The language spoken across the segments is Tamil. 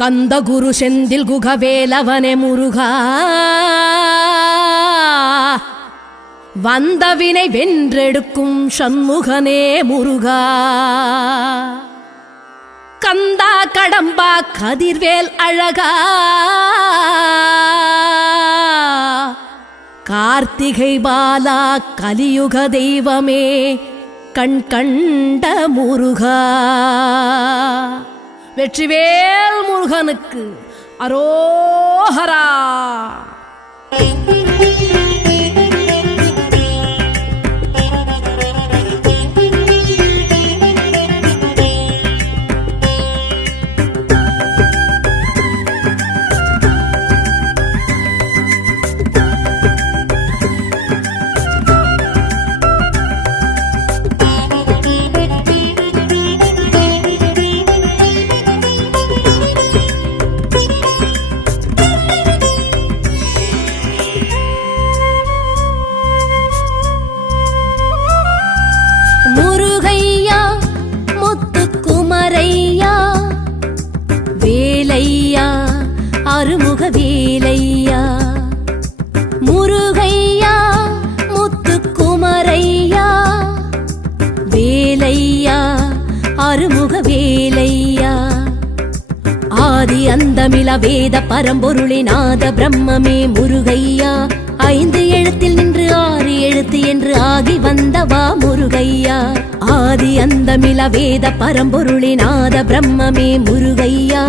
கந்த குரு செந்தில் குகவேலவனே முருகா, வந்தவினை வென்றெடுக்கும் சண்முகனே முருகா. கந்தா கடம்பா கதிர்வேல் அழகா, கார்த்திகை பாலா கலியுக தெய்வமே கண் கண்ட முருகா. வெற்றிவேல் முருகனுக்கு அரோஹரா. அருமுக வேலையா முருகையா முத்துக்குமரையா, வேலையா அருமுக வேலையா. ஆதி அந்தமில வேத பரம்பொருளே நாத பிரம்மமே முருகையா, 5 எழுத்தில் நின்று 6 எழுத்து என்று ஆகி வந்தவா முருகையா. ஆதி அந்தமில வேத பரம்பொருளே நாத பிரம்மமே முருகையா,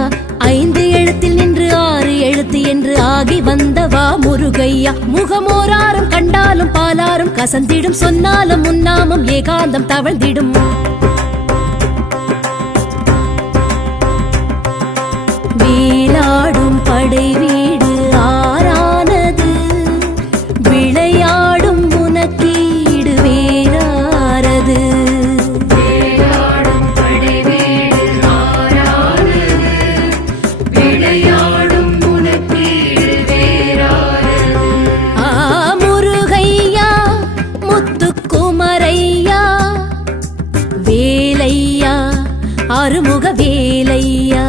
5 எழுத்தில் நின்று 6 எழுத்து என்று ஆகி வந்தவா முருகையா. முகமோராரும் கண்டாலும் பாலாரும் கசந்திடும், சொன்னாலும் முன்னாமும் ஏகாந்தம் தவழ்ந்திடும். வேலாடும் படை வீடு ஆரானது, விளையாடும் உனக்கீடு வேறாரது. முருகையா முத்துக்குமரையா, வேலையா அருமுக வேலையா.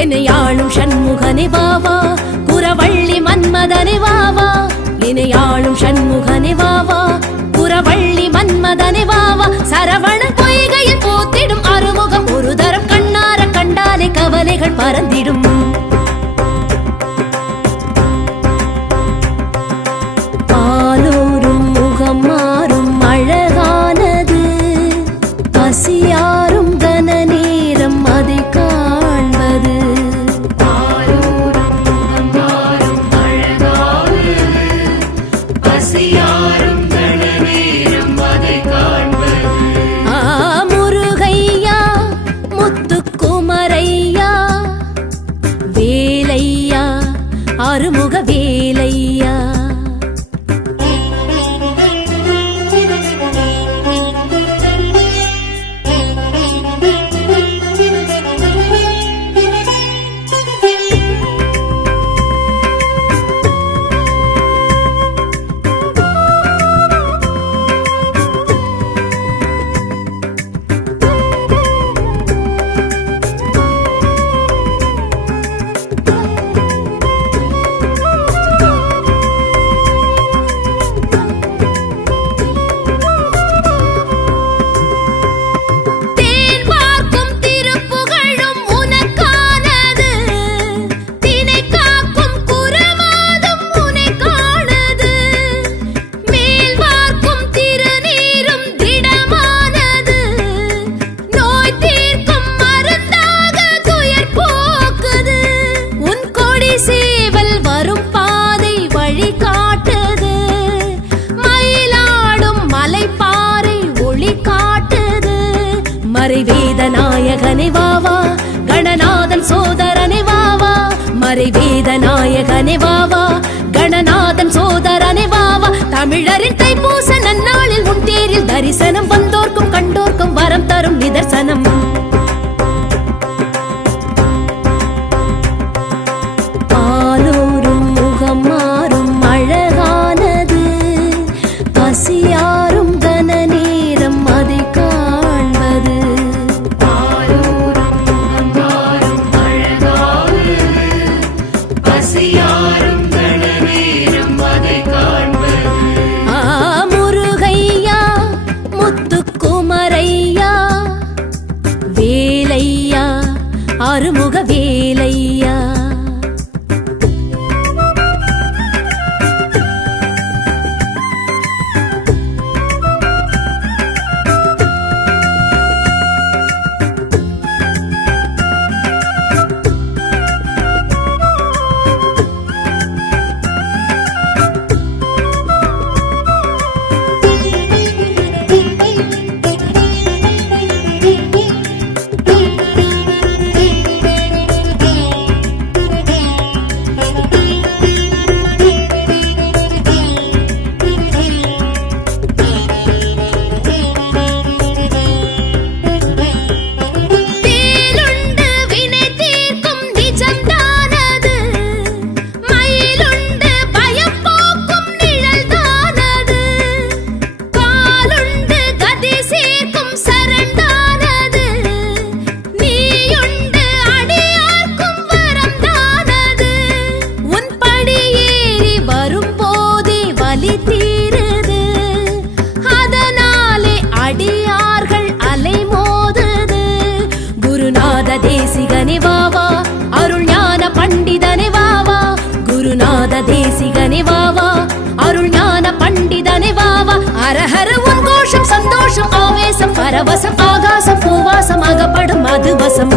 என்னையாளும் சண்முகனே வாவா, குரவள்ளி மன்மதனே வாவா. என்னையாளும் சண்முகனே வாவா, குரவள்ளி மன்மதனே வாவா. சரவண பொய்கையில் போத்திடும் அருமுகம் ஒரு தரம் கண்ணார கண்டாலே கவலைகள் பறந்திடும். பாலூரும் முகம் மாறும் அழகானது, பசியாரும் கன நேரம் அதை காண்பது. முருகையா முத்துக்குமரையா, வேலையா அருமுக வேலையா. சோதரனே வாவா, மறைவேத நாயகனே வாவா, கணநாதன் சோதரனே வாவா. தமிழரின் தைப்பூச நன்னாளில் உன் தேரில் தரிசனம், வந்தோர்க்கும் கண்டோர்க்கும் வரம் தரும் நிதர்சனம். பாலூரும் முகம் மாறும் அழகானது, பசியாரும் கன நேரம் அதை காண்பது. பாலூரும் முகம் மாறும் அழகானது, பசியாரும் கன நேரம் அதை காண்பது. முருகையா முத்துக்குமரையா, வேலையா அருமுக வேலையா. தேசிகனே வாவா, அருள் ஞான பண்டிதனே வாவா, குருநாத தேசிகனே வாவா, அருள் ஞான பண்டிதனே வாவா. அரஹர உன் கோஷம் சந்தோஷம் ஆவேசம் பரவசம் ஆகாசம் பூவாசம் அகப்படும் மதுவசம்.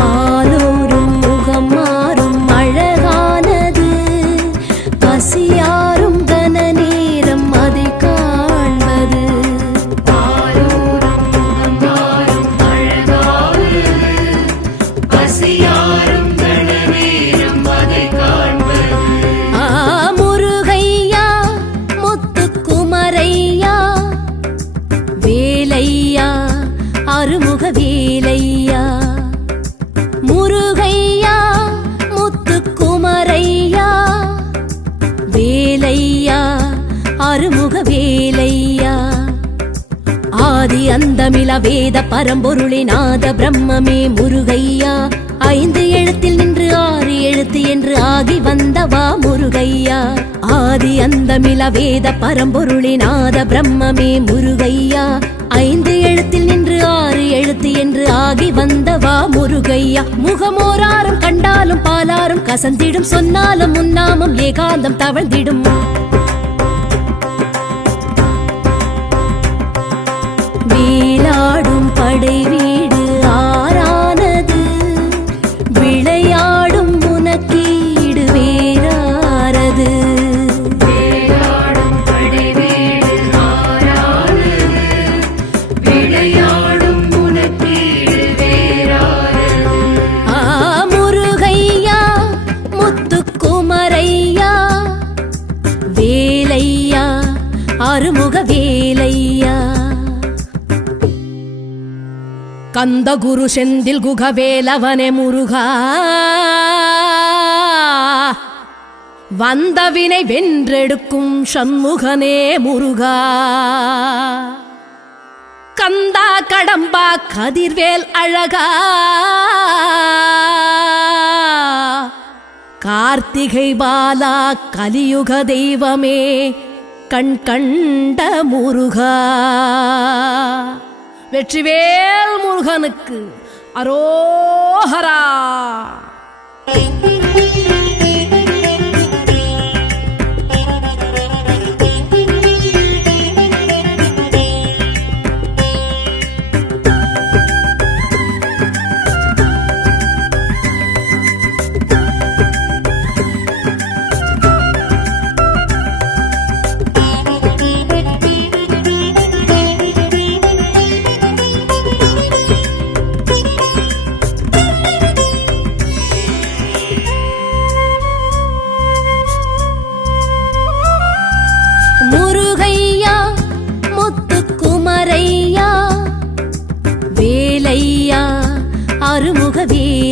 பாலூரும் முகம் மாறும் அழகானது, பசியாரும் கன நேரம் அதை காண்பது. முருகையா முத்துக்குமரையா, வேலையா அருமுக வேலையா. முருகையா முத்துக்குமரையா, வேலையா அருமுக வேலையா. ஆதி அந்தமில வேத பரம்பொருளே நாத பிரம்மமே முருகையா, ஐந்து எழுத்தில் நின்று ஆறு எழுத்து என்று ஆகி வந்தவா முருகையா. ஆதி அந்தமில வேத பரம்பொருளே நாத பிரம்மமே முருகையா, ஐந்து எழுத்தில் நின்று ஆறு எழுத்து என்று ஆகி வந்தவா முருகையா. முகமோராரும் கண்டாலும் பாலாரும் கசந்திடும், சொன்னாலும் முன்னாமம் ஏகாந்தம் தவழ்ந்திடும். வேலாடும் படை வீடு ஆறானது, விளையாடும் உனக்கீடு வேறாரது. வேலாடும் படை வீடு ஆறானது, விளையாடும் உனக்கீடு வேறாரது. முருகையா முத்துக்குமரையா, வேலையா அருமுக வேலையா. கந்த குரு செந்தில் குகவேலவனே முருகா, வந்தவினை வென்றெடுக்கும் சண்முகனே முருகா. கந்தா கடம்பா கதிர்வேல் அழகா, கார்த்திகை பாலா கலியுக தெய்வமே கண் கண்ட முருகா. வெற்றிவேல் முருகனுக்கு அரோஹரா.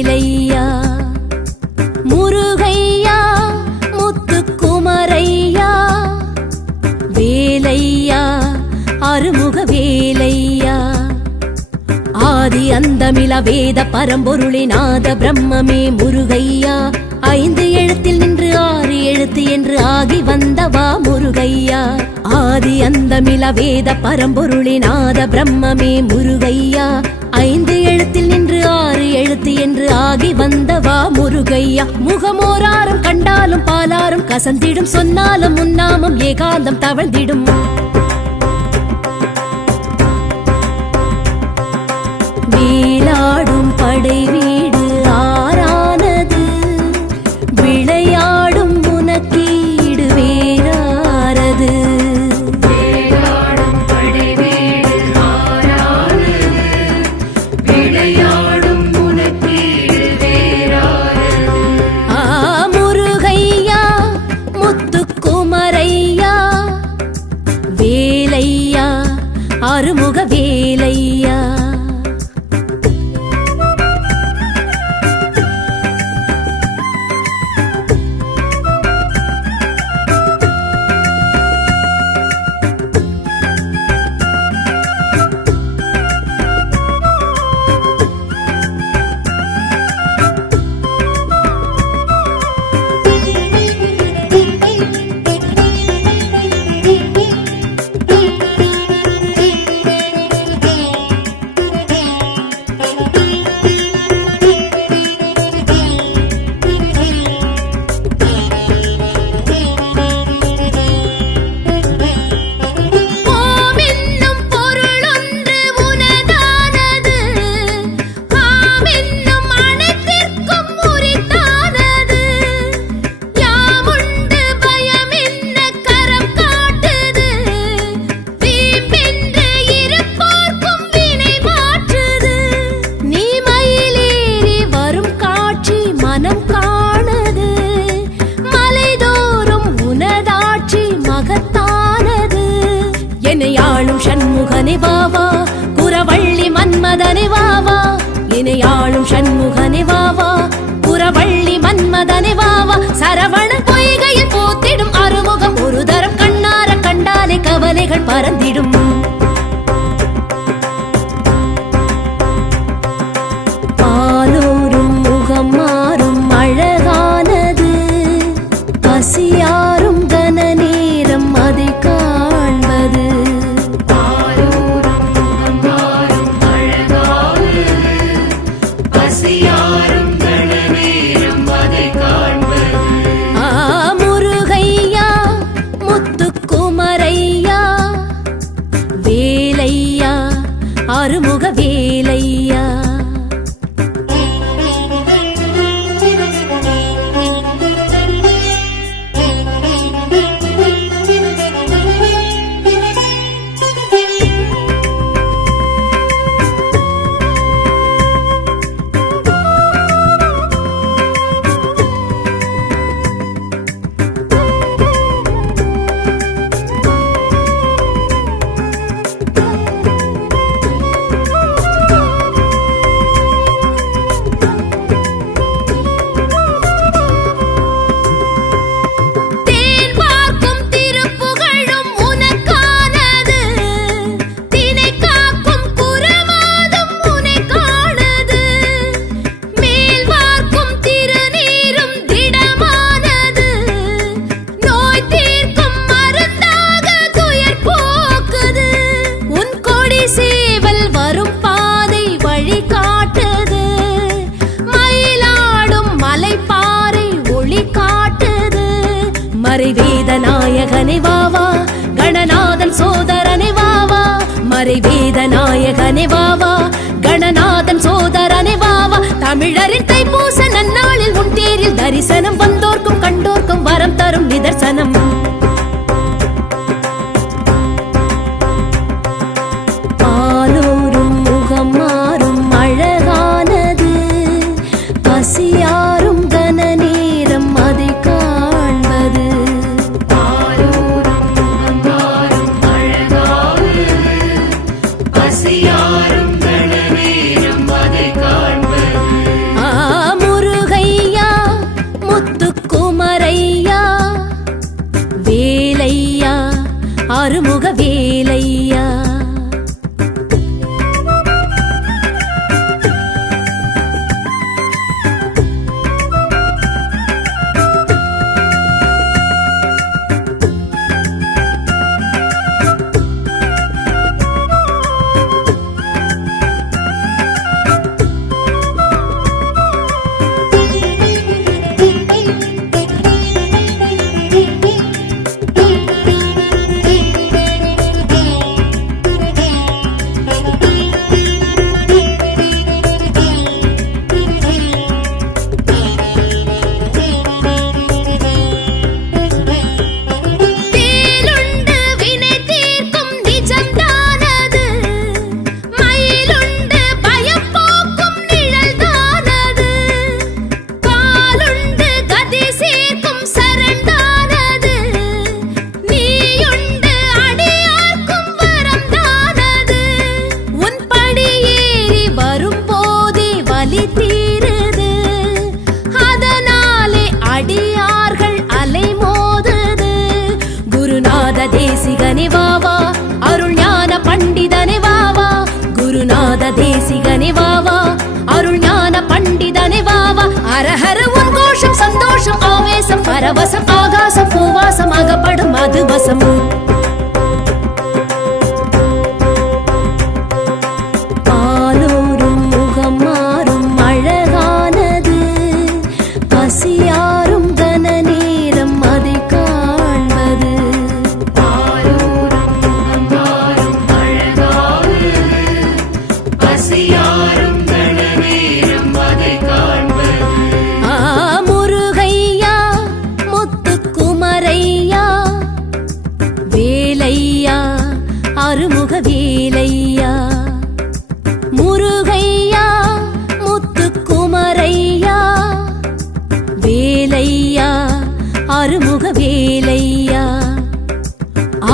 வேலையா முருகையா முத்துக்குமரையா வேலையா அருமுக வேலையா ஆதி அந்தமில வேத பரம்பொருளினாத பிரம்மமே முருகையா 5 எழுத்தில் நின்று 6 எழுத்து என்று ஆகி வந்தவா முருகையா ஆதி அந்தமில வேத பரம்பொருளினாத பிரம்மமே முருகையா 5 எழுத்தில் நின்று 6 எழுத்து என்று ஆகி வந்தவா முருகையா முகமோராரும் கண்டாலும் பாலாரும் கசந்திடும் சொன்னாலும் முன்னாமும் ஏகாந்தம் தவழ்ந்திடும் வேலாடும் படை வீடு ஆரானது விளையாடும் உனக்கீடு வேறாரது வேலாடும் படை வீடு ஆரானது விளையாடும் உனக்கீடு வேறாரது முருகையா முத்துக்குமரையா வேலையா அருமுக வேலையா என்னையாளும் சண்முகனே வாவா புறவள்ளி மன்மதனே வாவா என்னையாளும் சண்முகனே வாவா புறவள்ளி மன்மதனே வாவா சரவண பொய்கையில் போத்திடும் அருமுகம் ஒரு தரம் கண்ணார கண்டாலே கவலைகள் பறந்திடும் பாலோரும் முகம் மாறும் அழகானது பசியாரும் கன நேரம் அதை காண்பது முருகையா முத்துக்குமரையா வேலையா அருமுக வேலையா மறைவேதநாயகனே வாவா கணநாதன் சோதரனே வாவா மறைவேதநாயகனே வாவா கணநாதன் சோதரனே வாவா தமிழரின் தைப்பூச நன்னாளில் உன் தேரில் தரிசனம் வந்தோர்க்கும் கண்டோர்க்கும் வரம் தரும் நிதர்சனம் பாலோரும் முகம் மாறும் அழகானது பசியாரும் கன நேரம் அதை காண்பது பரவசம் ஆகாசம் பூவாசம் அகப்படும் அது வசம் பாலூரும் முகம் மாறும் அழகானது பசியாரும் கன நேரம் அதை காண்பது பாலூரும் முகம் மாறும் அழகானது பசியாரும் கன நேரம் அதை காண்பது முருகையா முத்துக்குமரையா வேலையா அருமுக வேலையா முருகையா முத்துக்குமரையா வேலையா அருமுக வேலையா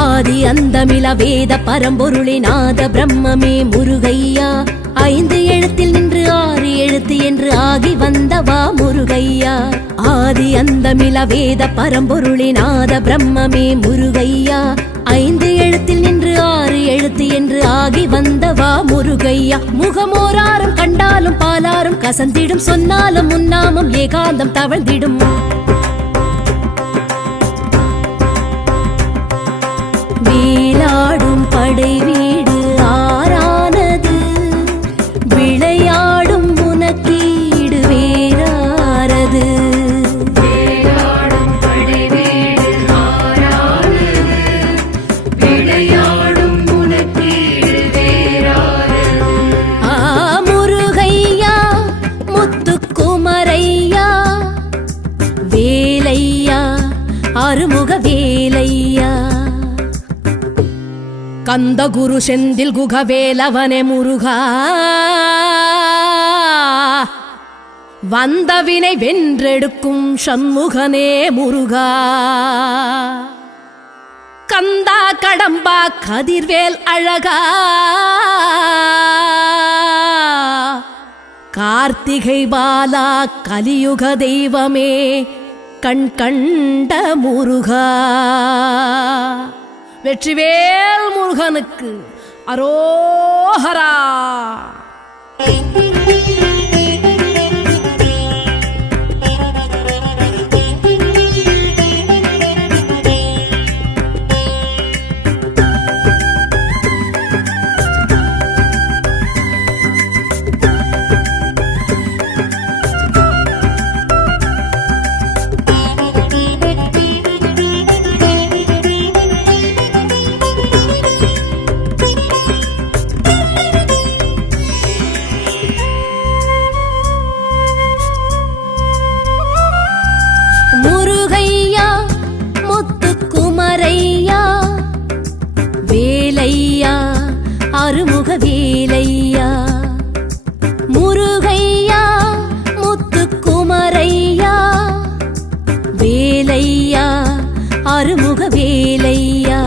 ஆதி அந்தமில வேத பரம்பொருளே நாத பிரம்மமே முருகையா 5 எழுத்தில் நின்று 6 எழுத்து என்று ஆகி வந்தவா முருகையா ஆதி அந்தமில வேத பரம்பொருளே நாத பிரம்மமே முருகையா 5 எழுத்தில் நின்று 6 எழுத்து என்று ஆகி வந்தவா முருகையா முகமோராரும் கண்டாலும் பாலாரும் கசந்திடும் சொன்னாலும் முன்னாமும் ஏகாந்தம் தவழ்ந்திடும் வேலாடும் படை வீடு ஆறானது விளையாடும் உனக்கீடு வேறாரது வேலாடும் படை வீடு ஆறானது விளையாடும் உனக்கீடு வேறாரது முருகையா முத்துக்குமரையா வேலையா அருமுக வேலையா கந்த குரு செந்தில் குகவேலவனே முருகா வந்தவினை வென்றெடுக்கும் சண்முகனே முருகா கந்தா கடம்பா கதிர்வேல் அழகா கார்த்திகை பாலா கலியுக தெய்வமே கண் கண்ட முருகா வெற்றிவேல் முருகனுக்கு அரோஹரா. முருகையா முத்துக்குமரையா வேலையா அருமுக வேலையா முருகையா முத்துக்குமரையா வேலையா அருமுக வேலையா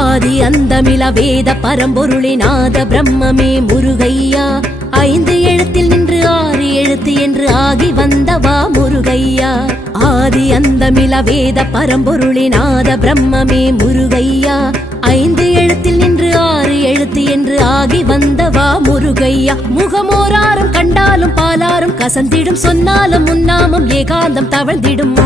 ஆதி அந்தமில வேத பரம்பொருளே நாத பிரம்மமே முருகையா 5 எழுத்தில் நின்று 6 எழுத்து என்று ஆகி வந்தவா முருகையா ஆதி அந்தமில வேத பரம்பொருளே நாத பிரம்மமே முருகையா 5 எழுத்தில் நின்று 6 எழுத்து என்று ஆகி வந்தவா முருகையா முகமோராரும் கண்டாலும் பாலாரும் கசந்திடும் சொன்னாலும் முன்னாமும் ஏகாந்தம் தவழ்ந்திடும்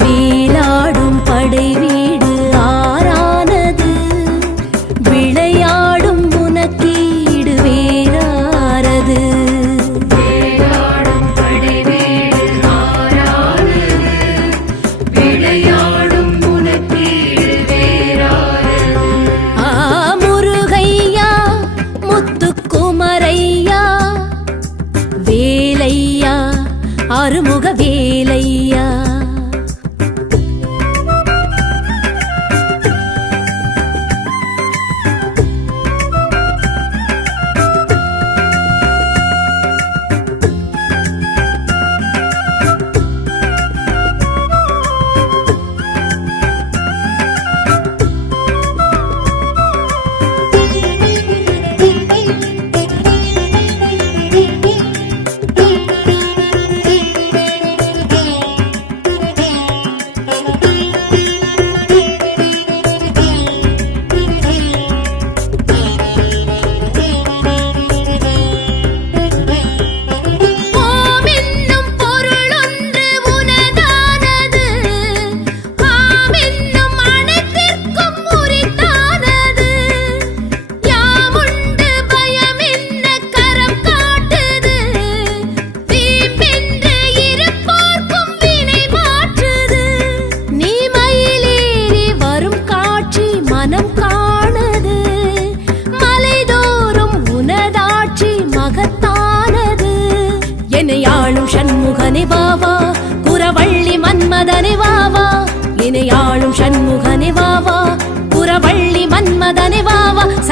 வேலாடும் படை வீடு ஆறானது விளையாடும் உனக்கீடு வேறாரது வேலாடும் படை வீடு ஆறானது விளையாடும் உனக்கீடு வேறாரது முருகையா முத்துக்குமரையா வேலையா அருமுக வேலையா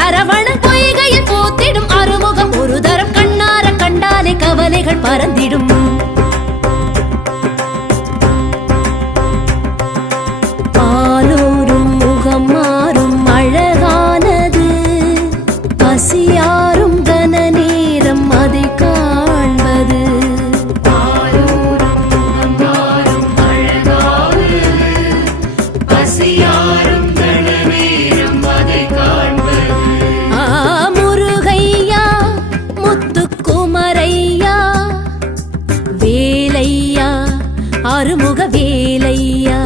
சரவணன் பொய்கையில் போத்திடும் அறுமுகம் ஒரு தரம் கண்ணார கண்டாலே கவலைகள் பறந்திடும். பாலூரும் முகம் மாறும் அழகானது பசியாரும் கன நேரம் அதை காண்பது. முருகையா முத்துக்குமரையா வேலையா அறுமுக வேலையா.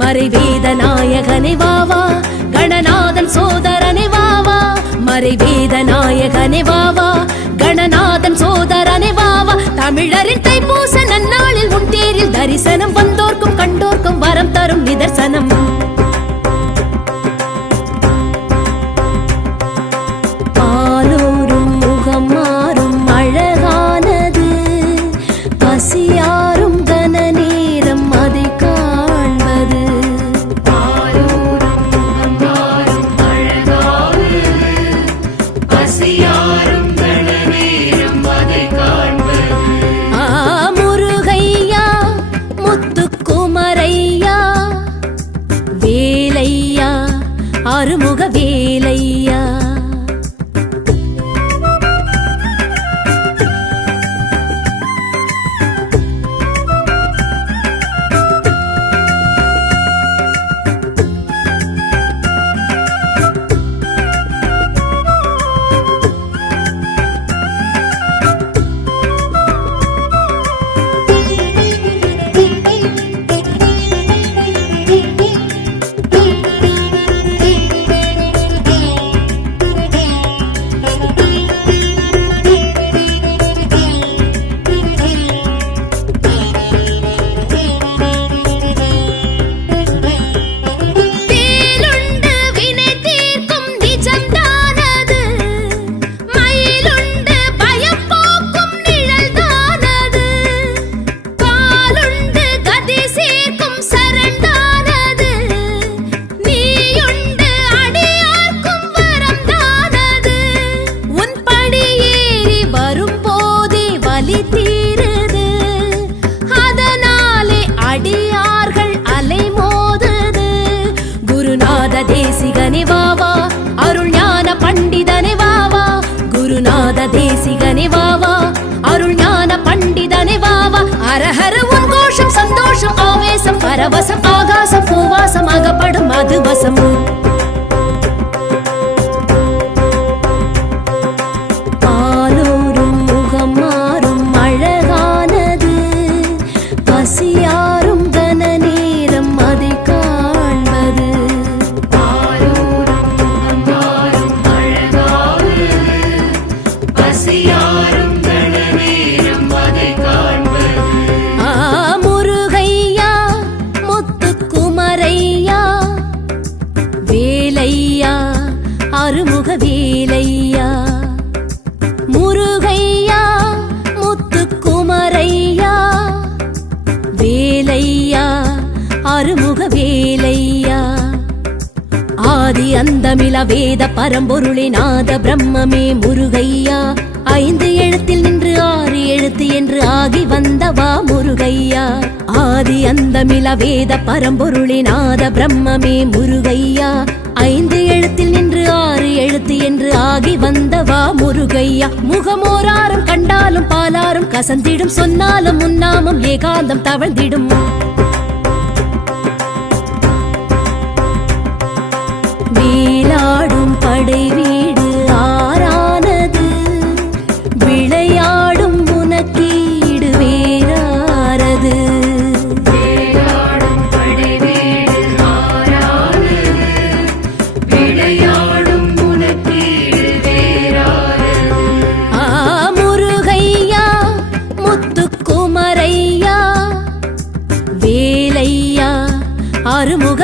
மறைவேதநாயகனே வாவா கணநாதன் சோதரனே வாவா. மறைவேதநாயகனே வாவா கணநாதன் சோதரனே வாவா. தமிழரின் தைப்பூச நன்னாளில் உன் தேரில் தரிசனம் வந்தோர்க்கும் கண்டோர்க்கும் வரம் தரும் நிதர்சனம். பாலூரும் முகம் மாறும் அழகானது பசியாரும் கன நேரம் அதை காண்பது. முருகையா முத்துக்குமரையா வேலையா அறுமுக வேலையா. தேசிகனே வாவா அருள் ஞான பண்டிதனே வாவா. குருநாத தேசிகனே வாவா அருள் ஞான பண்டிதனே வாவா. அரஹர உன் கோஷம் சந்தோஷம் ஆவேசம் பரவசம் ஆகாசம் பூவாசம் அகப்படும் மதுவசம். பாலூரும் முகம் மாறும் அழகானது பசியாரும் கன நேரம் அதை காண்பது. முருகையா முத்துக்குமரையா வேலையா அறுமுக வேலையா. முருகையா முத்துக்குமரையா வேலையா அறுமுக வேலையா. ஆதி அந்தமில வேத பரம்பொருளே நாத பிரம்மமே முருகையா. 5 எழுத்தில் நின்று 6 எழு எழுத்து என்று ஆகி வந்தவா முருகையா ஆதி அந்தமில வேத பரம்பொருளினாத பிரம்மமே முருகையா 5 எழுத்தில் நின்று 6 எழுத்து என்று ஆகி வந்தவா முருகையா முகமோராரும் கண்டாலும் பாலாரும் கசந்திடும் சொன்னாலும் முன்னாமும் ஏகாந்தம் தவழ்ந்திடும் மேலாடும் படை வீடு ஆறானது விளையாடும் உனக்கீடு வேறாரது முருகையா முத்துக்குமரையா வேலையா அருமுக